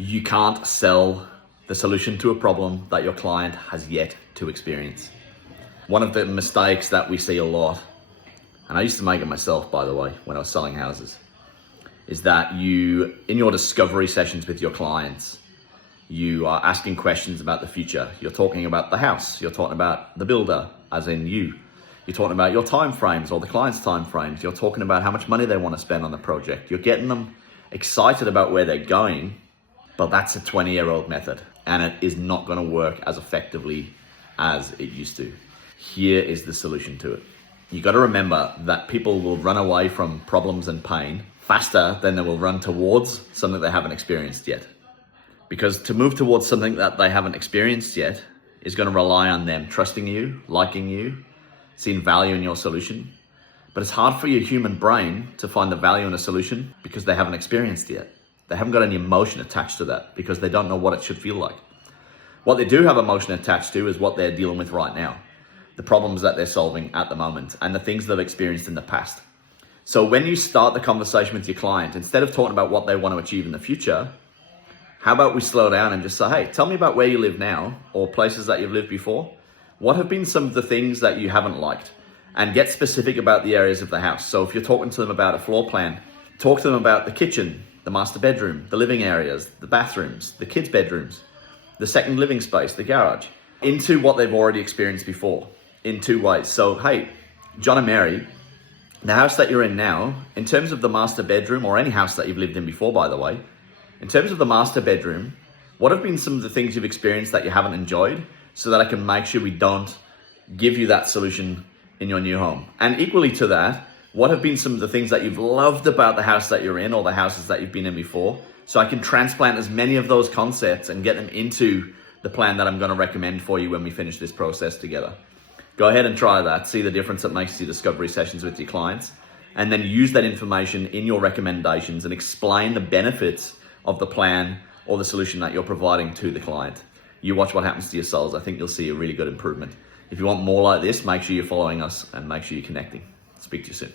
You can't sell the solution to a problem that your client has yet to experience. One of the mistakes that we see a lot, and I used to make it myself, by the way, when I was selling houses, is that in your discovery sessions with your clients, you are asking questions about the future. You're talking about the house. You're talking about the builder, as in you. You're talking about your timeframes or the client's timeframes. You're talking about how much money they want to spend on the project. You're getting them excited about where they're going, but that's a 20-year-old method, and it is not going to work as effectively as it used to. Here is the solution to it. You got to remember that people will run away from problems and pain faster than they will run towards something they haven't experienced yet. Because to move towards something that they haven't experienced yet is going to rely on them trusting you, liking you, seeing value in your solution. But it's hard for your human brain to find the value in a solution because they haven't experienced it yet. They haven't got any emotion attached to that because they don't know what it should feel like. What they do have emotion attached to is what they're dealing with right now, the problems that they're solving at the moment, and the things they've experienced in the past. So when you start the conversation with your client, instead of talking about what they want to achieve in the future, how about we slow down and just say, hey, tell me about where you live now or places that you've lived before. What have been some of the things that you haven't liked? And get specific about the areas of the house. So if you're talking to them about a floor plan, talk to them about the kitchen, the master bedroom, the living areas, the bathrooms, the kids' bedrooms, the second living space, the garage, into what they've already experienced before in two ways. So, hey, John and Mary, the house that you're in now, in terms of the master bedroom, or any house that you've lived in before, by the way, in terms of the master bedroom, what have been some of the things you've experienced that you haven't enjoyed so that I can make sure we don't give you that solution in your new home? And equally to that, what have been some of the things that you've loved about the house that you're in or the houses that you've been in before so I can transplant as many of those concepts and get them into the plan that I'm going to recommend for you when we finish this process together. Go ahead and try that. See the difference it makes to your discovery sessions with your clients, and then use that information in your recommendations and explain the benefits of the plan or the solution that you're providing to the client. You watch what happens to your sales. I think you'll see a really good improvement. If you want more like this, make sure you're following us and make sure you're connecting. Speak to you soon.